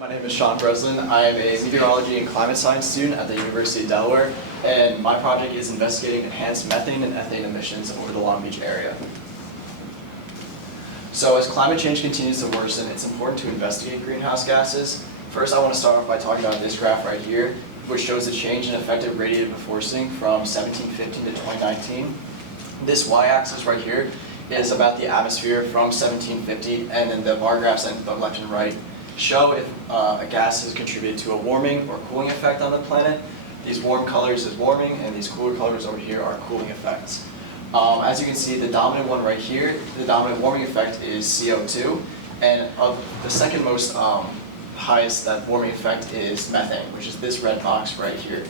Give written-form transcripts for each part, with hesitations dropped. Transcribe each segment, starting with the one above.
My name is Sean Breslin. I am a meteorology and climate science student at the University of Delaware, and my project is investigating enhanced methane and ethane emissions over the Long Beach area. So as climate change continues to worsen, it's important to investigate greenhouse gases. First, I want to start off by talking about this graph right here, which shows the change in effective radiative forcing from 1715 to 2019. This y-axis right here is about the atmosphere from 1750, and then the bar graphs on the left and right show if a gas has contributed to a warming or cooling effect on the planet. These warm colors is warming, and these cooler colors over here are cooling effects. As you can see, the dominant one right here, the dominant warming effect is CO2, and of the second most highest that warming effect is methane, which is this red box right here.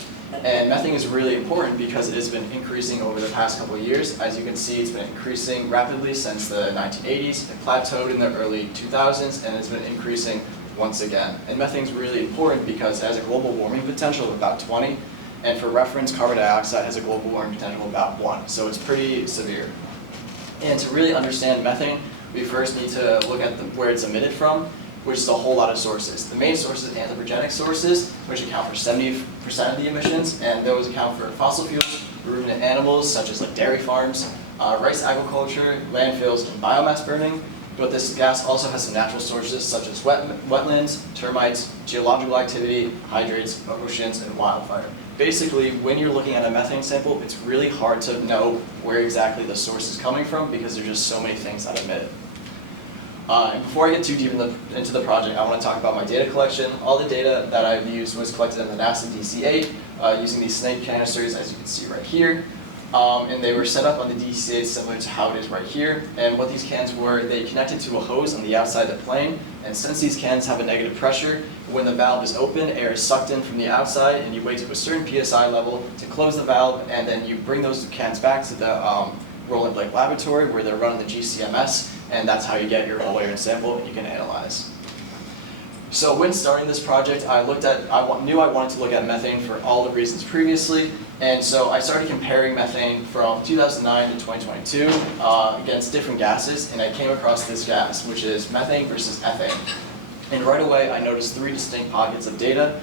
And methane is really important because it has been increasing over the past couple of years. As you can see, it's been increasing rapidly since the 1980s. It plateaued in the early 2000s, and it's been increasing once again. And methane is really important because it has a global warming potential of about 20, and for reference, carbon dioxide has a global warming potential of about 1, so it's pretty severe. And to really understand methane, we first need to look at where it's emitted from, which is a whole lot of sources. The main sources are anthropogenic sources, which account for 70% of the emissions, and those account for fossil fuels, ruminant animals, such as like dairy farms, rice agriculture, landfills, and biomass burning. But this gas also has some natural sources, such as wetlands, termites, geological activity, hydrates, oceans, and wildfire. Basically, when you're looking at a methane sample, it's really hard to know where exactly the source is coming from because there's just so many things that emit it. And before I get too deep into the project, I want to talk about my data collection. All the data that I've used was collected in the NASA DC-8 using these snake canisters, as you can see right here. And they were set up on the DC-8 similar to how it is right here. And what these cans were, they connected to a hose on the outside of the plane. And since these cans have a negative pressure, when the valve is open, air is sucked in from the outside, and you wait to a certain PSI level to close the valve, and then you bring those cans back to the Roland Blake laboratory where they're running the GCMS, and that's how you get your whole air sample and you can analyze. So when starting this project, I knew I wanted to look at methane for all the reasons previously, and so I started comparing methane from 2009 to 2022 against different gases, and I came across this gas, which is methane versus ethane. And right away, I noticed 3 distinct pockets of data,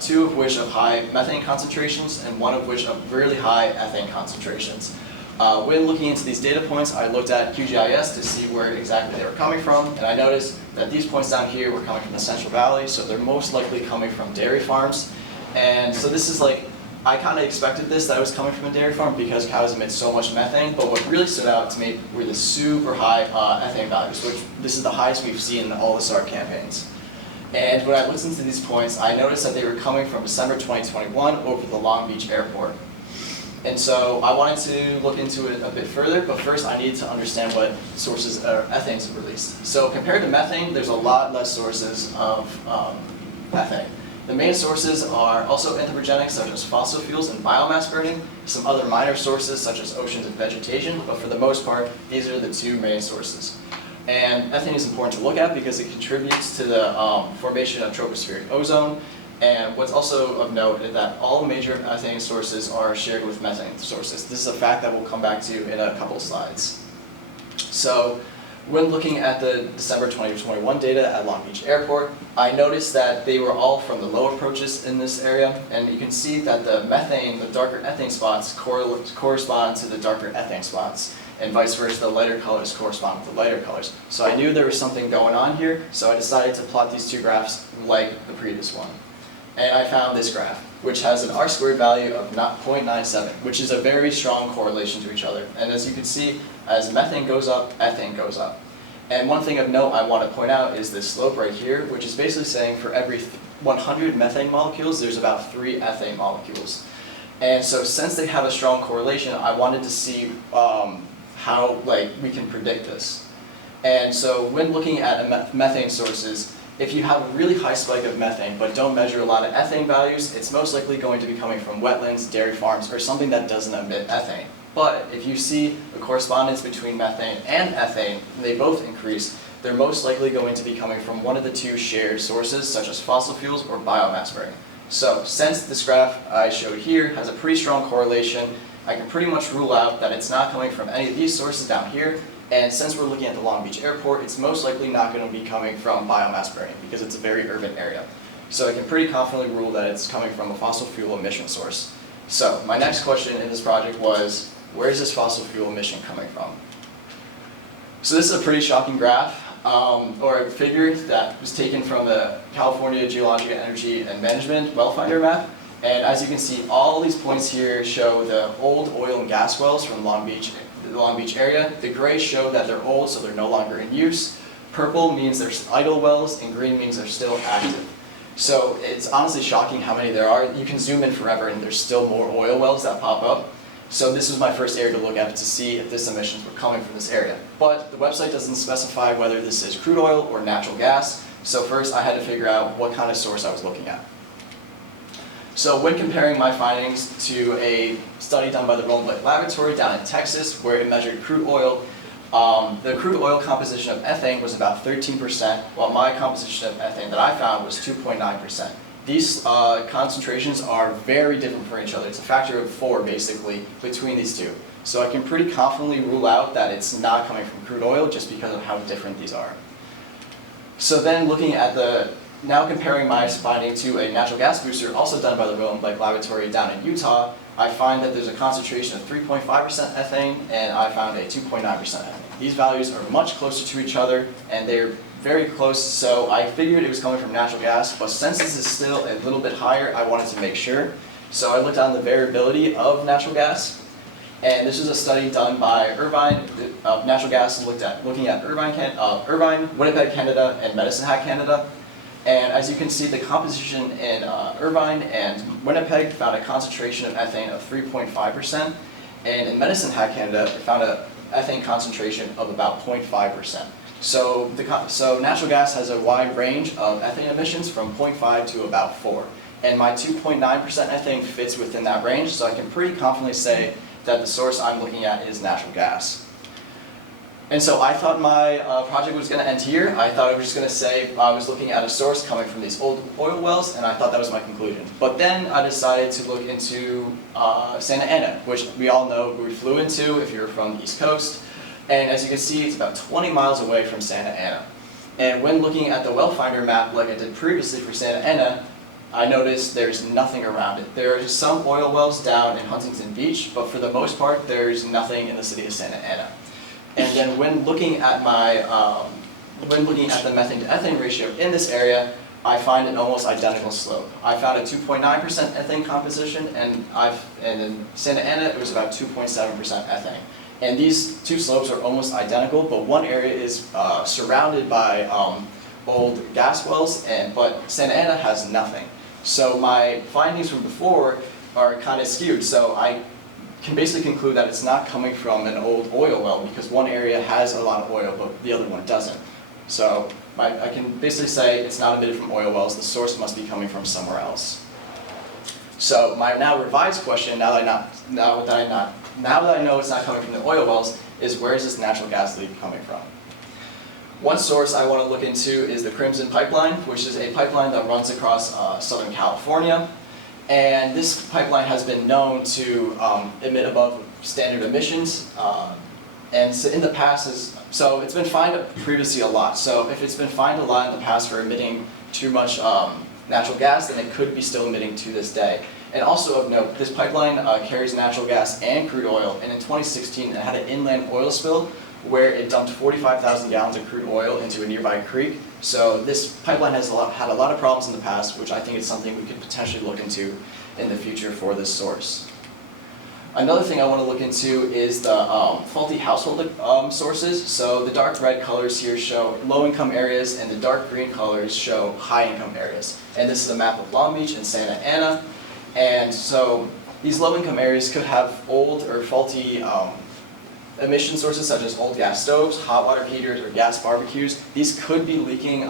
2 of which of high methane concentrations, and 1 of which of really high ethane concentrations. When looking into these data points, I looked at QGIS to see where exactly they were coming from, and I noticed that these points down here were coming from the Central Valley, so they're most likely coming from dairy farms. And so this is like, I kind of expected this, that it was coming from a dairy farm because cows emit so much methane, but what really stood out to me were the super high ethane values, which this is the highest we've seen in all the SARP campaigns. And when I listened to these points, I noticed that they were coming from December 2021 over the Long Beach airport. And so I wanted to look into it a bit further, but first I needed to understand what sources ethane's released. So compared to methane, there's a lot less sources of ethane. The main sources are also anthropogenic, such as fossil fuels and biomass burning, some other minor sources such as oceans and vegetation, but for the most part, these are the 2 main sources. And ethane is important to look at because it contributes to the formation of tropospheric ozone. And what's also of note is that all major ethane sources are shared with methane sources. This is a fact that we'll come back to in a couple slides. So when looking at the December 2021 data at Long Beach Airport, I noticed that they were all from the low approaches in this area. And you can see that the methane, the darker ethane spots correspond to the darker ethane spots. And vice versa, the lighter colors correspond with the lighter colors. So I knew there was something going on here, so I decided to plot these 2 graphs like the previous one. And I found this graph, which has an R-squared value of 0.97, which is a very strong correlation to each other. And as you can see, as methane goes up, ethane goes up. And one thing of note I want to point out is this slope right here, which is basically saying for every 100 methane molecules, there's about 3 ethane molecules. And so since they have a strong correlation, I wanted to see how we can predict this. And so when looking at methane sources, if you have a really high spike of methane but don't measure a lot of ethane values, it's most likely going to be coming from wetlands, dairy farms, or something that doesn't emit ethane. But if you see a correspondence between methane and ethane, and they both increase, they're most likely going to be coming from one of the 2 shared sources, such as fossil fuels or biomass burning. So since this graph I showed here has a pretty strong correlation, I can pretty much rule out that it's not coming from any of these sources down here, And since we're looking at the Long Beach airport, it's most likely not going to be coming from biomass burning because it's a very urban area. So I can pretty confidently rule that it's coming from a fossil fuel emission source. So my next question in this project was, where is this fossil fuel emission coming from? So this is a pretty shocking graph, or a figure that was taken from the California Geologic Energy and Management well finder map. And as you can see, all these points here show the old oil and gas wells from the Long Beach area. The gray show that they're old, so they're no longer in use. Purple means they're idle wells, and green means they're still active. So it's honestly shocking how many there are. You can zoom in forever and there's still more oil wells that pop up. So this was my first area to look at to see if this emissions were coming from this area. But the website doesn't specify whether this is crude oil or natural gas. So first I had to figure out what kind of source I was looking at. So when comparing my findings to a study done by the Breslin laboratory down in Texas where it measured crude oil, the crude oil composition of ethane was about 13%, while my composition of ethane that I found was 2.9%. These concentrations are very different from each other. It's a factor of 4 basically between these two. So I can pretty confidently rule out that it's not coming from crude oil just because of how different these are. So then looking at now comparing my finding to a natural gas booster also done by the Breslin laboratory down in Utah, I find that there's a concentration of 3.5% ethane and I found a 2.9% ethane. These values are much closer to each other and they're very close, so I figured it was coming from natural gas, but since this is still a little bit higher, I wanted to make sure. So I looked on the variability of natural gas, and this was a study done by Irvine Natural Gas looking at Irvine, Winnipeg, Canada, and Medicine Hat, Canada. And as you can see, the composition in Irvine and Winnipeg found a concentration of ethane of 3.5%, and in Medicine Hat, Canada, it found an ethane concentration of about 0.5%. So natural gas has a wide range of ethane emissions from 0.5 to about 4. And my 2.9% ethane fits within that range, so I can pretty confidently say that the source I'm looking at is natural gas. And so I thought my project was going to end here. I thought I was just going to say I was looking at a source coming from these old oil wells, and I thought that was my conclusion. But then I decided to look into Santa Ana, which we all know we flew into if you're from the East Coast. And as you can see, it's about 20 miles away from Santa Ana. And when looking at the well finder map like I did previously for Santa Ana, I noticed there's nothing around it. There are some oil wells down in Huntington Beach, but for the most part, there's nothing in the city of Santa Ana. And then when looking at the methane to ethane ratio in this area, I find an almost identical slope. I found a 2.9% ethane composition, and in Santa Ana it was about 2.7% ethane. And these two slopes are almost identical, but one area is surrounded by old gas wells, but Santa Ana has nothing. So my findings from before are kind of skewed. So I can basically conclude that it's not coming from an old oil well because one area has a lot of oil, but the other one doesn't. So I can basically say it's not emitted from oil wells. The source must be coming from somewhere else. So my now revised question, now that I know it's not coming from the oil wells, is where is this natural gas leak coming from? One source I want to look into is the Crimson Pipeline, which is a pipeline that runs across Southern California. And this pipeline has been known to emit above standard emissions. And so in the past, so it's been fined previously a lot. So if it's been fined a lot in the past for emitting too much natural gas, then it could be still emitting to this day. And also of note, this pipeline carries natural gas and crude oil, and in 2016 it had an inland oil spill where it dumped 45,000 gallons of crude oil into a nearby creek. So this pipeline has had a lot of problems in the past, which I think is something we could potentially look into in the future for this source. Another thing I want to look into is the faulty household sources. So the dark red colors here show low-income areas, and the dark green colors show high-income areas. And this is a map of Long Beach and Santa Ana. And so these low-income areas could have old or faulty emission sources such as old gas stoves, hot water heaters, or gas barbecues. These could be leaking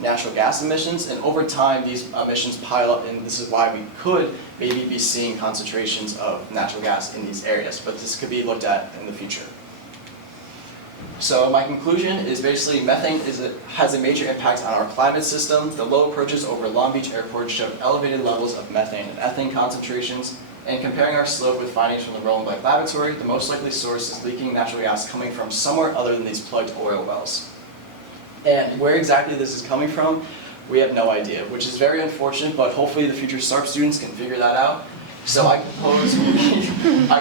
natural gas emissions, and over time these emissions pile up, and this is why we could maybe be seeing concentrations of natural gas in these areas, but this could be looked at in the future. So my conclusion is basically methane has a major impact on our climate system. The low approaches over Long Beach Airport showed elevated levels of methane and ethane concentrations. And comparing our slope with findings from the Rolling Black Laboratory, the most likely source is leaking natural gas coming from somewhere other than these plugged oil wells. And where exactly this is coming from, we have no idea, which is very unfortunate, but hopefully the future SARP students can figure that out. So I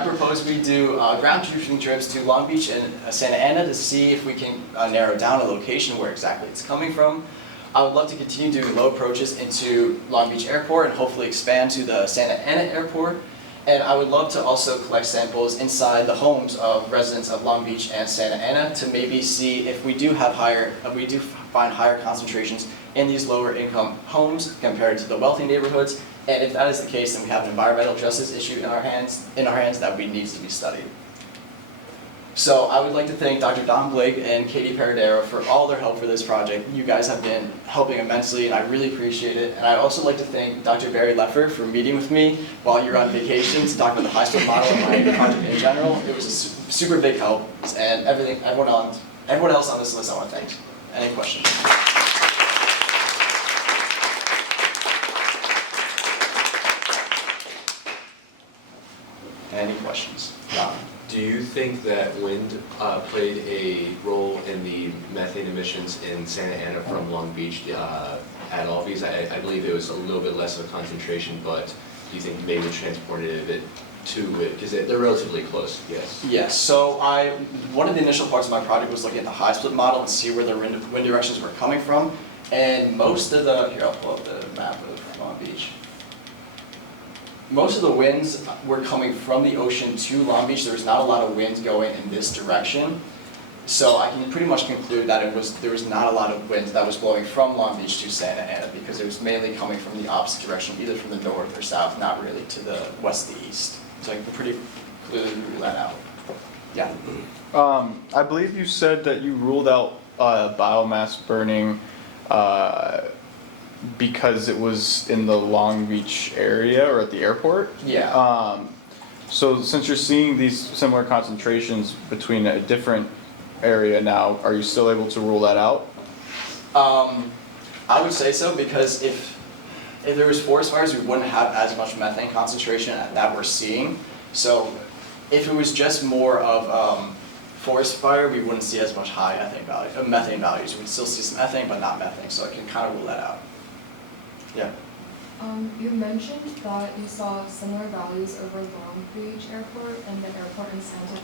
propose we do ground truthing trips to Long Beach and Santa Ana to see if we can narrow down a location where exactly it's coming from. I would love to continue doing low approaches into Long Beach Airport and hopefully expand to the Santa Ana Airport. And I would love to also collect samples inside the homes of residents of Long Beach and Santa Ana to maybe see if we do find higher concentrations in these lower income homes compared to the wealthy neighborhoods. And if that is the case, then we have an environmental justice issue in our hands that needs to be studied. So I would like to thank Dr. Don Blake and Katie Paradero for all their help for this project. You guys have been helping immensely, and I really appreciate it. And I'd also like to thank Dr. Barry Leffer for meeting with me while you were on vacation to talk about the high-split model and my project in general. It was a super big help, and everyone else on this list I want to thank. Any questions? Any questions? Don? Do you think that wind played a role in the methane emissions in Santa Ana from Long Beach at all? Because I believe it was a little bit less of a concentration, but do you think maybe transported it to it? Because they're relatively close, yes. Yes, so one of the initial parts of my project was looking at the high split model and see where the wind directions were coming from. And most of the, here I'll pull up the map of Long Beach. Most of the winds were coming from the ocean to Long Beach. There was not a lot of wind going in this direction. So I can pretty much conclude that there was not a lot of wind that was blowing from Long Beach to Santa Ana because it was mainly coming from the opposite direction, either from the north or south, not really to the west to the east. So I can pretty clearly rule that out. Yeah. I believe you said that you ruled out biomass burning because it was in the Long Beach area or at the airport? Yeah. So since you're seeing these similar concentrations between a different area now, are you still able to rule that out? I would say so because if there was forest fires, we wouldn't have as much methane concentration that we're seeing. So if it was just more of forest fire, we wouldn't see as much high methane values. We'd still see some ethane, but not methane. So I can kind of rule that out. Yeah. You mentioned that you saw similar values over Long Beach Airport and the airport in Santa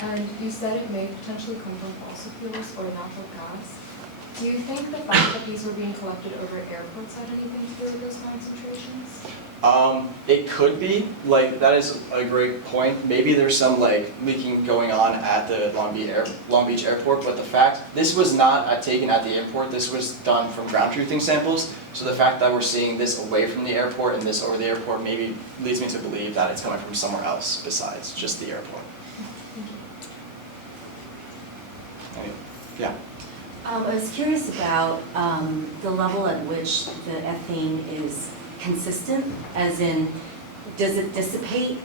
Ana, and you said it may potentially come from fossil fuels or natural gas. Do you think the fact that these were being collected over airports had anything to do with those concentrations? It could be. That is a great point. Maybe there's some leaking going on at the Long Beach Airport, but the fact this was not taken at the airport. This was done from ground truthing samples. So the fact that we're seeing this away from the airport and this over the airport maybe leads me to believe that it's coming from somewhere else besides just the airport. Yeah. I was curious about the level at which the ethane is consistent, as in, does it dissipate,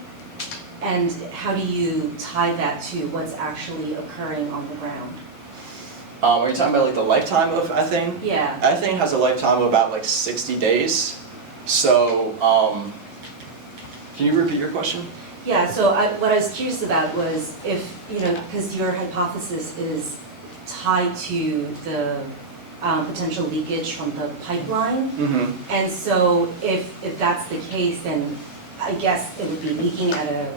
and how do you tie that to what's actually occurring on the ground? Are you talking about the lifetime of ethane? Yeah. Ethane has a lifetime of about 60 days. So, can you repeat your question? Yeah, so what I was curious about was if, because your hypothesis is tied to the potential leakage from the pipeline. Mm-hmm. And so if that's the case, then I guess it would be leaking at a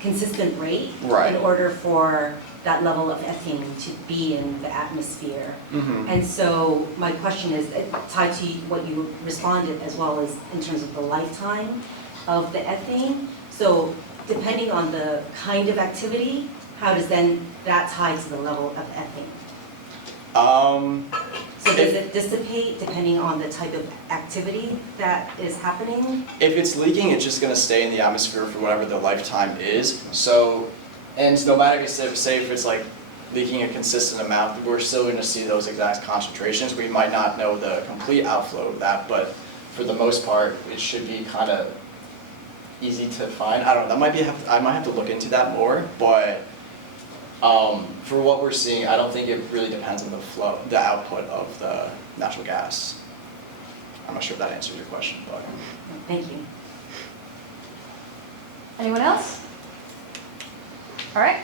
consistent rate Right. in order for that level of ethane to be in the atmosphere. Mm-hmm. And so my question is tied to what you responded as well as in terms of the lifetime of the ethane. So depending on the kind of activity, how does then that tie to the level of ethane? So does it dissipate depending on the type of activity that is happening? If it's leaking, it's just going to stay in the atmosphere for whatever the lifetime is. So, and no matter say if it's leaking a consistent amount, we're still going to see those exact concentrations. We might not know the complete outflow of that, but for the most part, it should be kind of easy to find. I don't know. I might have to look into that more, but. For what we're seeing, I don't think it really depends on the output of the natural gas. I'm not sure if that answers your question, but. Thank you. Anyone else? All right,